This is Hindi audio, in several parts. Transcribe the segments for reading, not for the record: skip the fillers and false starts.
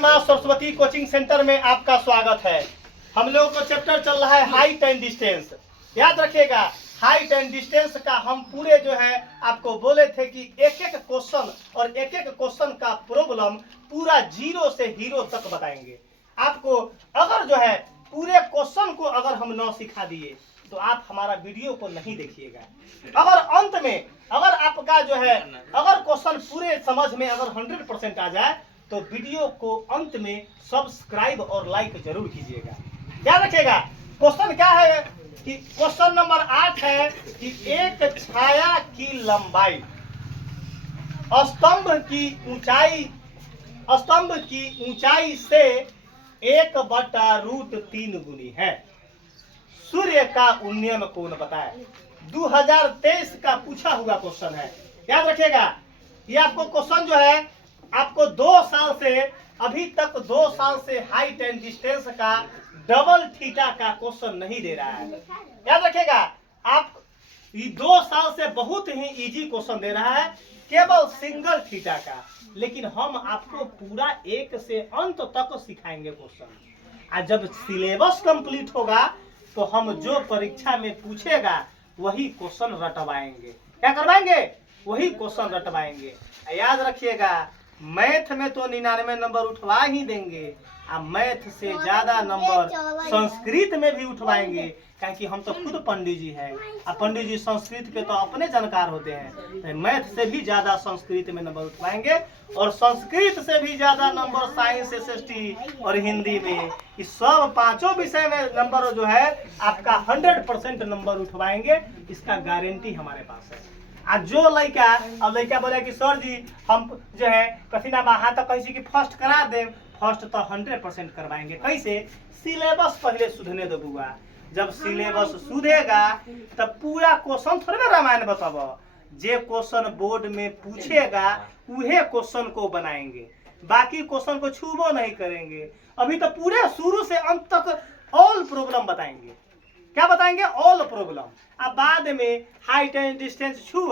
माँ सरस्वती कोचिंग सेंटर में आपका स्वागत है। हम लोगों का चैप्टर चल रहा है हाइट एंड डिस्टेंस। याद रखिएगा, हाइट एंड डिस्टेंस का हम पूरे जो है आपको बोले थे कि एक एक क्वेश्चन और एक एक क्वेश्चन का प्रॉब्लम पूरा जीरो से हीरो तक बताएंगे आपको। अगर जो है पूरे क्वेश्चन को अगर हम न सिखा दिए तो आप हमारा वीडियो को नहीं देखिएगा। अगर अंत में अगर आपका जो है अगर क्वेश्चन पूरे समझ में अगर 100% आ जाए तो वीडियो को अंत में सब्सक्राइब और लाइक जरूर कीजिएगा। याद रखिएगा, क्वेश्चन क्या है कि क्वेश्चन नंबर 8 है कि एक छाया की लंबाई स्तंभ की ऊंचाई से 1/√3 गुनी है। सूर्य का उन्नयन कोण बताए। 2023 का पूछा हुआ क्वेश्चन है। याद रखिएगा, ये आपको क्वेश्चन जो है आपको 2 साल से अभी तक 2 साल से हाइट एंड डिस्टेंस का डबल थीटा का क्वेश्चन नहीं दे रहा है। याद रखिएगा, आप ये 2 साल से बहुत ही इजी क्वेश्चन दे रहा है केवल सिंगल थीटा का, लेकिन हम आपको पूरा 1 से अंत तक सिखाएंगे क्वेश्चन। और जब सिलेबस कंप्लीट होगा तो हम जो परीक्षा में पूछेगा वही क्वेश्चन रटवाएंगे। क्या करवाएंगे? वही क्वेश्चन रटवाएंगे। याद रखिएगा, मैथ में तो 99 नंबर उठवा ही देंगे और मैथ से ज्यादा नंबर संस्कृत में भी उठवाएंगे, क्योंकि हम तो खुद पंडित जी हैं और पंडित जी संस्कृत के तो अपने जानकार होते हैं। मैथ से भी ज्यादा संस्कृत में नंबर उठवाएंगे और संस्कृत से भी ज्यादा नंबर साइंस, SST और हिंदी में। इस सब 5 विषय में नंबर जो है आपका 100% नंबर उठवाएंगे। इसका गारंटी हमारे पास है। आज जो लड़का बोले कि सर जी हम जो है कथी ना वहां तक कैसे कि फर्स्ट करा दे, फर्स्ट तो 100% करवाएंगे। कैसे? सिलेबस पहले सुधने दो बुआ। जब सिलेबस सुधेगा तब पूरा क्वेश्चन थोड़ा ना रामायण बताबो। जे क्वेश्चन बोर्ड में पूछेगा उहे क्वेश्चन को बनाएंगे, बाकी क्वेश्चन को छूबो नहीं करेंगे। अभी तो पूरे शुरू से अंत तक ऑल प्रॉब्लम बताएंगे। क्या बताएंगे? All problem. अब बाद में हाइट एंड डिस्टेंस छूब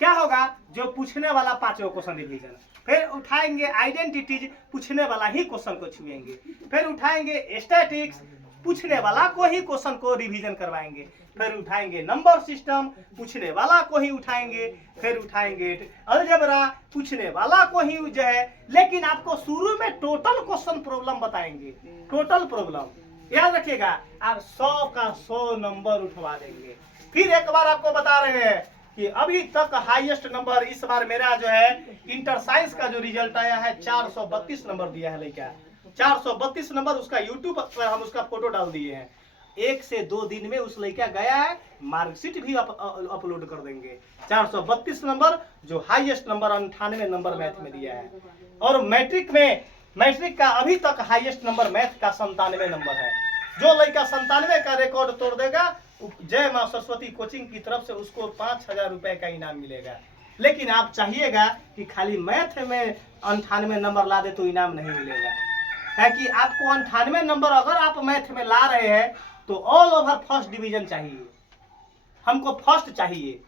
क्या होगा? जो पूछने वाला 5 क्वेश्चन रिवीजन, फिर उठाएंगे आइडेंटिटीज, पूछने वाला ही क्वेश्चन को छुएंगे, फिर उठाएंगे स्टैटिक्स, पूछने वाला को ही क्वेश्चन को रिवीजन करवाएंगे, फिर उठाएंगे नंबर सिस्टम, पूछने वाला को ही उठाएंगे, फिर उठाएंगे अलजेब्रा, पूछने वाला को ही जो है। लेकिन आपको शुरू में टोटल क्वेश्चन प्रॉब्लम बताएंगे, टोटल प्रॉब्लम। याद रखिएगा, आप 100 का 100 नंबर उठवा देंगे। फिर एक बार आपको बता रहे हैं कि अभी तक हाईएस्ट नंबर इस बार मेरा जो है इंटर साइंस का जो रिजल्ट आया है 432 नंबर दिया है लड़का। 432 नंबर उसका यूट्यूब पर हम उसका फोटो डाल दिए हैं। 1 से 2 दिन में उस लड़का गया है, मार्कशीट भी अपलोड कर देंगे। 432 नंबर जो हाईएस्ट नंबर 98 नंबर मैथ में दिया है। और मैट्रिक का अभी तक हाईएस्ट नंबर मैथ का 97 नंबर है। जो लड़का 97 का रिकॉर्ड तोड़ देगा, जय मां सरस्वती कोचिंग की तरफ से उसको 5000 रुपए का इनाम मिलेगा। लेकिन आप चाहिएगा कि खाली मैथ में 98 नंबर ला दे तो इनाम नहीं मिलेगा, क्योंकि आपको 98 नंबर अगर आप मैथ में ला रहे हैं तो ऑल ओवर फर्स्ट डिवीजन चाहिए। हमको फर्स्ट चाहिए,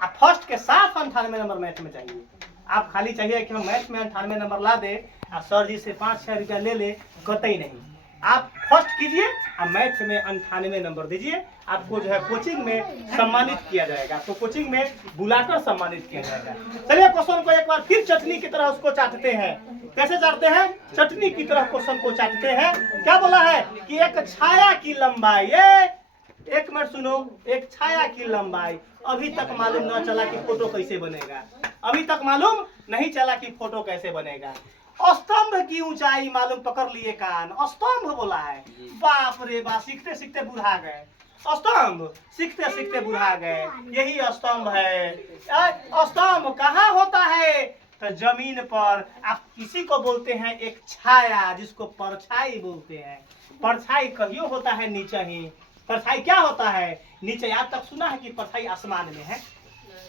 आप फर्स्ट के साथ 98 नंबर मैथ में चाहिए। आप खाली चाहिए कि हम मैथ में 98 नंबर ला दे और सर जी से 5-6 रुपया ले ले, कतई नहीं। आप फर्स्ट कीजिए और मैथ में 98 नंबर दीजिए। आपको जो है कोचिंग में सम्मानित किया जाएगा, तो कोचिंग में बुलाकर सम्मानित किया जाएगा। चलिए क्वेश्चन को एक बार फिर चटनी की तरह उसको चाटते हैं। कैसे चाटते हैं? चटनी की तरह क्वेश्चन को चाटते हैं। क्या बोला है कि एक छाया की लंबाई, एक मिनट सुनो, एक छाया की लंबाई। अभी तक मालूम न चला कि फोटो कैसे बनेगा, अभी तक मालूम नहीं चला कि फोटो कैसे बनेगा। स्तंभ की ऊंचाई मालूम, पकड़ लिए कान, स्तंभ बोला है। बाप रे बाप, सीखते सीखते बुढ़ा गए। स्तंभ सीखते सीखते बुढ़ा गए, यही स्तंभ है। स्तंभ कहाँ होता है? तो जमीन पर। आप किसी को बोलते हैं एक छाया, जिसको परछाई बोलते हैं। परछाई कहियो होता है नीचे ही। परछाई क्या होता है? नीचे। आज तक सुना है कि परछाई आसमान में है,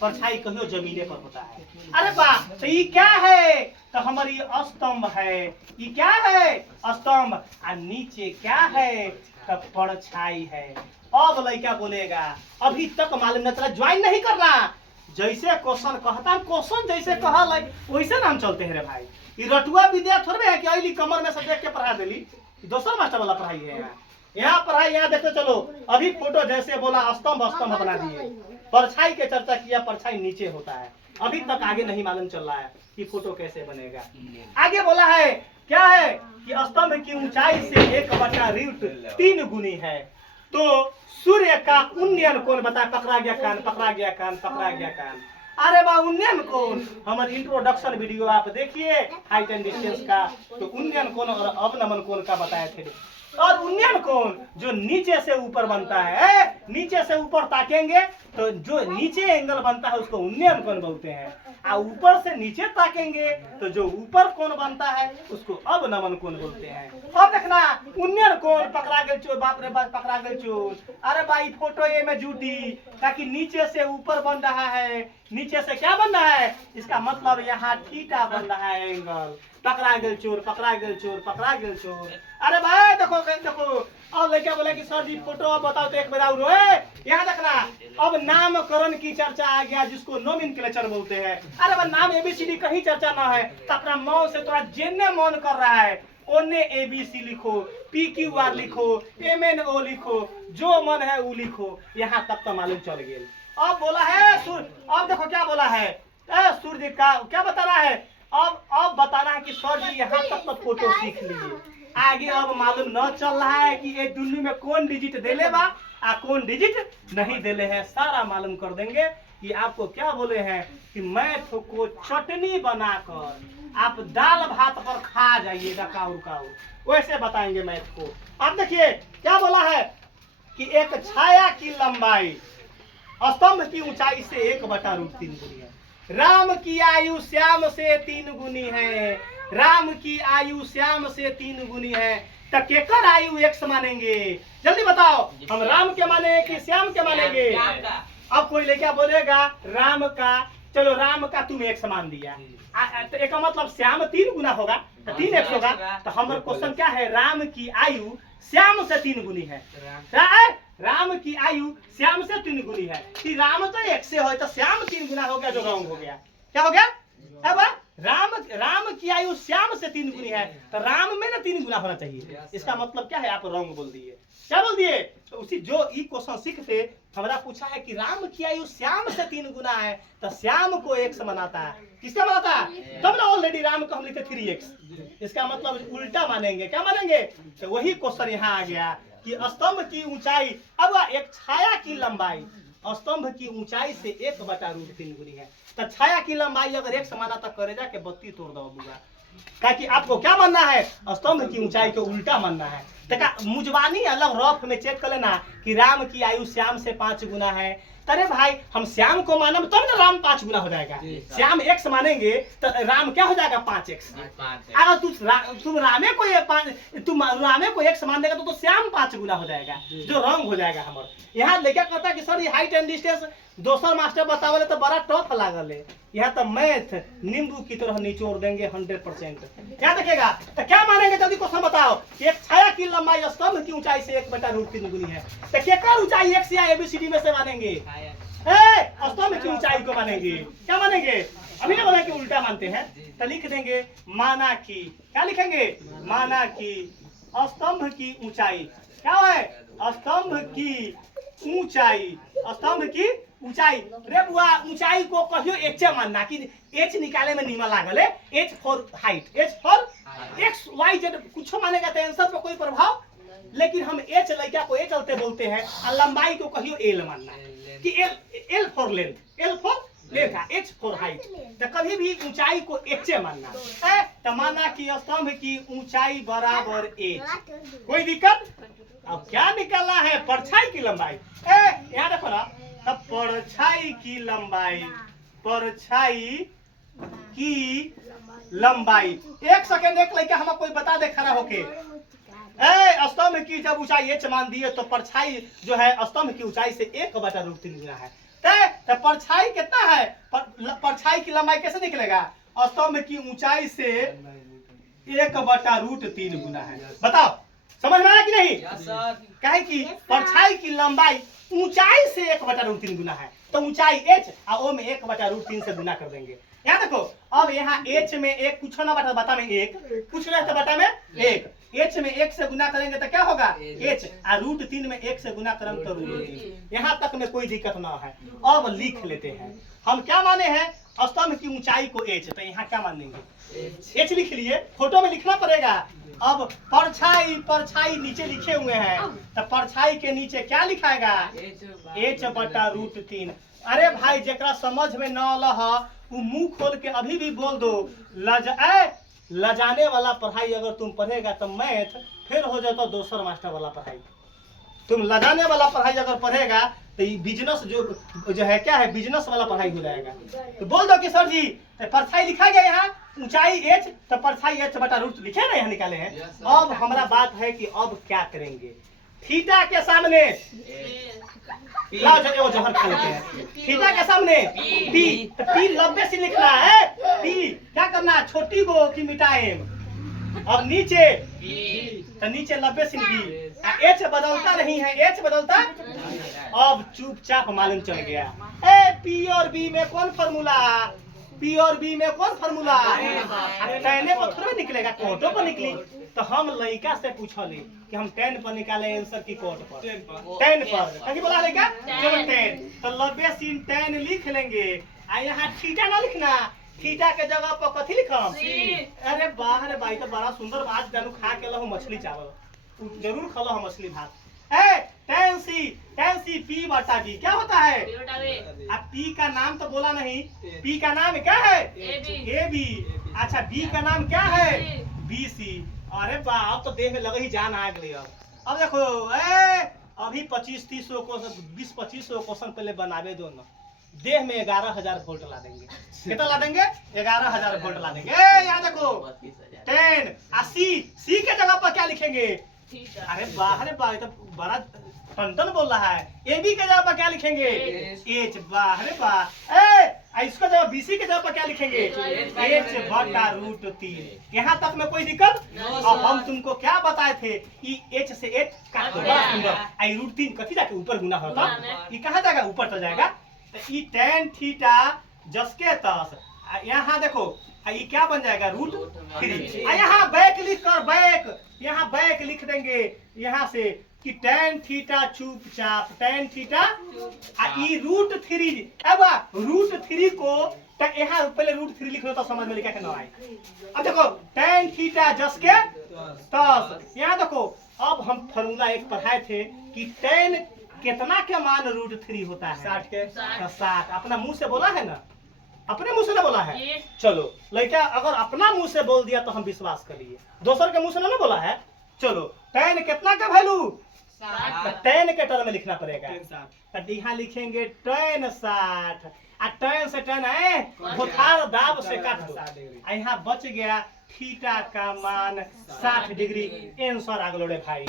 परछाई कहियो जमीने पर होता है। अरे वाह, तो ये क्या है? तो हमारी स्तंभ है। ये क्या है? स्तंभ। और नीचे क्या है? तो परछाई है। अब लड़का बोलेगा अभी तक मालूम न चला, ज्वाइन नहीं करना। जैसे क्वेश्चन कहता, क्वेश्चन जैसे कहल वैसे ना हम चलते हैं रे भाई। ये रटुआ विद्या थोड़े है कि अली कमर में सब देख के पढ़ा देली, दोसर मास्टर वाला पढ़ाई है यहाँ पढ़ाई। यहाँ देखते चलो, अभी फोटो जैसे बोला स्तंभ स्तंभ बना दिए, परछाई के चर्चा किया, परछाई नीचे होता है, अभी तक आगे नहीं मालूम चल रहा है कि फोटो कैसे बनेगा। आगे बोला है क्या है कि स्तंभ की ऊंचाई से 1/√3 गुनी है। तो सूर्य का उन्नयन कोण बता, पकड़ा गया कान, पकड़ा गया कान, पकड़ा गया कान। अरे बा उन्नयन कोण, हमारे इंट्रोडक्शन वीडियो आप देखिए हाइट एंड डिस्टेंस का, तो उन्नयन कोण और अवनमन कोण का बताए थे। और उन्नयन कोण जो नीचे से ऊपर बनता है, नीचे से ऊपर ताकेंगे तो जो नीचे एंगल बनता है उसको उन्नयन कोण बोलते हैं, और ऊपर से नीचे ताकेंगे तो जो ऊपर कोण बनता है उसको अवनमन कोण बोलते हैं। अब देखना उन्नयन कोण पकड़ा गया चोर, बाप रे बाप पकड़ा गया चोर। अरे भाई फोटो ये में झूठी, ताकि नीचे से ऊपर बन रहा है, नीचे से क्या बन रहा है, इसका मतलब यहाँ थीटा बन रहा है एंगल। पकड़ा गया चोर, पकड़ा गया चोर, पकड़ा गया चोर। अरे भाई देखो देखो, अब लड़का बोला कि सर जी फोटो अब बताओ तो एक बार और यहाँ देखना। अब नामकरण की चर्चा आ गया, जिसको नोमेनक्लेचर बोलते हैं। अरे भाई नाम एबीसीडी कहीं चर्चा ना है तो अपना मौन से थोड़ा जिन्ने मन कर रहा है ओने एबीसी लिखो, PQR लिखो, MNO लिखो, जो मन है वो लिखो, यहाँ तक तो मालूम चल गया। अब बोला है अब देखो क्या बोला है, सूर्य का क्या बता रहा है, अब बताना है कि सर जी यहाँ तक तो फोटो सीख लिए, आगे अब मालूम न चल रहा है कि ये दुल्लू में कौन डिजिट देले बा आ कौन डिजिट नहीं देले है, सारा मालूम कर देंगे। कि आपको क्या बोले हैं कि मैथ को चटनी बनाकर आप दाल भात पर खा जाइएगा काऊ काऊ, वैसे बताएंगे मैथ को। अब देखिए क्या बोला है कि एक छाया की लंबाई स्तंभ की ऊंचाई से 1/√3 गुनी है। राम की आयु श्याम से 3 गुनी है, राम की आयु श्याम से 3 गुनी है, तो केकर आयु x मानेंगे? जल्दी बताओ, हम राम के माने कि श्याम के मानेंगे? अब कोई लेके बोलेगा राम का, चलो राम का तुम x मान दिया, तो एक मतलब श्याम 3 गुना होगा तो 3x होगा। तो हमारा क्वेश्चन क्या है, राम की आयु श्याम से 3 गुनी है, राम की आयु श्याम से 3 गुनी है। कि राम तो 1 से हो तो श्याम 3 गुना हो गया, जो रॉन्ग हो गया। क्या हो गया? अब राम की आयु श्याम से 3 गुनी है, तो राम में ना 3 गुना होना चाहिए। इसका मतलब क्या है, आप रॉन्ग बोल दिए। क्या बोल दिए? तो उसी जो ई क्वेश्चन सीखते हमारा पूछा है कि राम की आयु श्याम से 3 गुना है, तो श्याम को x मनाता है, किससे मनाता है? तब ना ऑलरेडी राम को हम लिखते 3x, इसका मतलब उल्टा मानेंगे। क्या मानेंगे? तो वही क्वेश्चन यहाँ आ गया कि स्तंभ की ऊंचाई, अब एक छाया की लंबाई स्तंभ की ऊंचाई से 1/√3 गुनी है। तो छाया की लंबाई अगर x माना तो करेजा के बत्ती तोड़ दो बुआ, कि आपको क्या मानना है, स्तंभ की ऊंचाई को उल्टा मानना है। तो मुजबानी अलग रफ में चेक कर लेना कि राम की आयु श्याम से 5 गुना है। अरे भाई हम श्याम को माने तब तो राम 5 गुना हो जाएगा, श्याम x मानेंगे तो राम क्या हो जाएगा 5x। अगर तुम रामे को x मान देगा तो श्याम 5 गुना हो जाएगा, जो रॉन्ग हो जाएगा हमारे। यहाँ लेके कहता है कि सर ये हाइट एंड डिस्टेंस दोसर मास्टर बतावले तो बड़ा टफ लागल है, यहाँ तो मैथ नींबू की तरह निचोड़ देंगे 100%। क्या देखेगा? तो क्या मानेंगे जल्दी क्वेश्चन बताओ। एक छाया की लंबाई स्तंभ की ऊंचाई से 1/√3 गुनी है, तो केकर ऊंचाई x या ABCD में से मानेंगे? स्तंभ की ऊंचाई को मानेंगे। क्या मानेंगे? अभी ना बोला कि उल्टा मानते हैं, तो लिख देंगे माना की, क्या लिखेंगे? माना की स्तंभ की ऊंचाई क्या है? स्तंभ की ऊंचाई, स्तंभ की ऊंचाई। रे बुआ ऊंचाई को कहियो h मानना कि h निकाले में निमन लागल है, h for height, h for x y z कुछ मानेगा तो आंसर पर कोई प्रभाव, लेकिन हम h लड़का को चलते बोलते हैं और लंबाई को कहियो l मानना कि l for length, l for length, h for height. तो कभी भी ऊंचाई को h मानना है। तो माना कि स्तंभ की ऊंचाई बराबर h, कोई दिक्कत? अब क्या निकालना है? परछाई की लंबाई। यहाँ देखो ना, तब परछाई की लंबाई, परछाई की लंबाई। एक सेकेंड, एक लड़का हमें कोई बता दे खड़ा होके, स्तंभ की जब ऊंचाई h मान दिए तो परछाई जो है स्तंभ की ऊंचाई से 1/√3 गुना है। तो परछाई कितना है? परछाई की लंबाई कैसे निकलेगा? स्तंभ की ऊंचाई से 1/√3 गुना है। बताओ समझ में आया कि नहीं? कहे कि परछाई की लंबाई ऊंचाई से 1/√3 गुना है, तो ऊंचाई h और ओ में 1/√3 से गुना कर देंगे। यहाँ देखो, अब यहाँ एच में एक कुछ ना बटा, बता में एक कुछ रहे तो बटा में एक, एच में एक से गुना करेंगे तो क्या होगा एच, और √3 में एक से गुना करेंगे तो √3। यहाँ तक में कोई दिक्कत ना है। अब लिख लेते हैं, हम क्या माने हैं स्तंभ की ऊंचाई को एच, तो यहाँ क्या मानेंगे एच लिख लिए, फोटो में लिखना पड़ेगा। अब परछाई, परछाई नीचे लिखे हुए हैं, तो परछाई के नीचे क्या लिखाएगा एच बटा √3। अरे भाई जरा समझ में न लह वो मुंह खोल के अभी भी बोल दो। लजाने वाला पढ़ाई अगर तुम पढ़ेगा तो मैथ फिर हो जाता दूसर मास्टर वाला पढ़ाई। तुम लजाने वाला पढ़ाई अगर पढ़ेगा तो ये बिजनेस जो है क्या है बिजनेस वाला पढ़ाई हो जाएगा। तो बोल दो कि सर जी परछाई लिखा गया यहाँ ऊंचाई एच, तो परछाई एच बटा √, लिखे ना यहाँ निकाले हैं। अब हमारा बात है कि अब क्या करेंगे, थीटा के सामने लाओ जहर खा लेते हैं, थीटा के सामने पी, तो पी 90 से लिखना है। पी क्या करना है छोटी गो की मिटाएम, अब नीचे तो नीचे 90 से बी, एच बदलता नहीं है, एच बदलता। अब चुपचाप मालूम चल गया ए पी और बी में कौन फॉर्मूला, पी और बी में कौन फॉर्मूला, टेने पर थोड़ा निकलेगा कोटो पर निकली। तो हम लड़का से पूछली कि हम 10 पर निकाले आंसर की कोट पर, 10 पर कहीं बोला लड़का चलो 10, तो 90 sin 10 लिख लेंगे। यहाँ थीटा ना लिखना, थीटा के जगह पर कथी लिखम, अरे वाह रे भाई तो बड़ा सुंदर बात जानू, खा के लहो मछली चावल जरूर खा लो मछली भात। tan c p बटा b क्या होता है, अब p का नाम तो बोला नहीं, p का नाम क्या है ए बी, अच्छा b का नाम क्या है बी सी। अरे वाह अब तो देह में लगे ही जान आ गई। अब देखो अभी 25-30 क्वेश्चन 20-25 क्वेश्चन पहले बनावे दो ना, देह में 11,000 वोल्ट ला देंगे। कितना ला देंगे 11,000 वोल्ट ला देंगे। यहाँ देखो 10 सी के जगह पर क्या लिखेंगे, अरे वाह रे वाह तो बड़ा टन बोल रहा है। ए बी के जगह पर क्या लिखेंगे एच, वाह रे वाह। इसको जगह बीसी के जगह पर क्या लिखेंगे एच बटा √3। यहाँ तक में कोई दिक्कत। अब हम तुमको क्या बताए थे कि एच से एच काट दो, बड़ा सुंदर। आई √3 कथी जाके ऊपर गुना होता, ये कहाँ जाएगा ऊपर तो जाएगा। तो ये tan थीटा जस के तस, यहाँ देखो ये क्या बन जाएगा √3। यहाँ बैक लिख कर बैक, यहाँ बैक लिख देंगे यहाँ से कि tan थीटा चुपचाप tan थीटा ये √3। अब √3 को यहाँ पहले √3 लिख लो तो समझ में लिखा के ना आए। अब देखो tan थीटा जस के तस, यहाँ देखो अब हम फॉर्मूला एक पढ़ाए थे कि tan कितना के मान √3 होता है 60 के, 60 अपना मुंह से बोला है ना, अपने मुंह से ना बोला है। चलो लड़का अगर अपना मुंह से बोल दिया तो हम विश्वास कर लिए, दोसर के मुंह से ना बोला है। चलो tan कितना का वैल्यू, tan के टर्म में लिखना पड़ेगा, तो यहाँ लिखेंगे tan 60, tan से tan है बुखार दाब से काट दो, यहाँ बच गया थीटा का मान 60 डिग्री। आंसर आ गए भाई।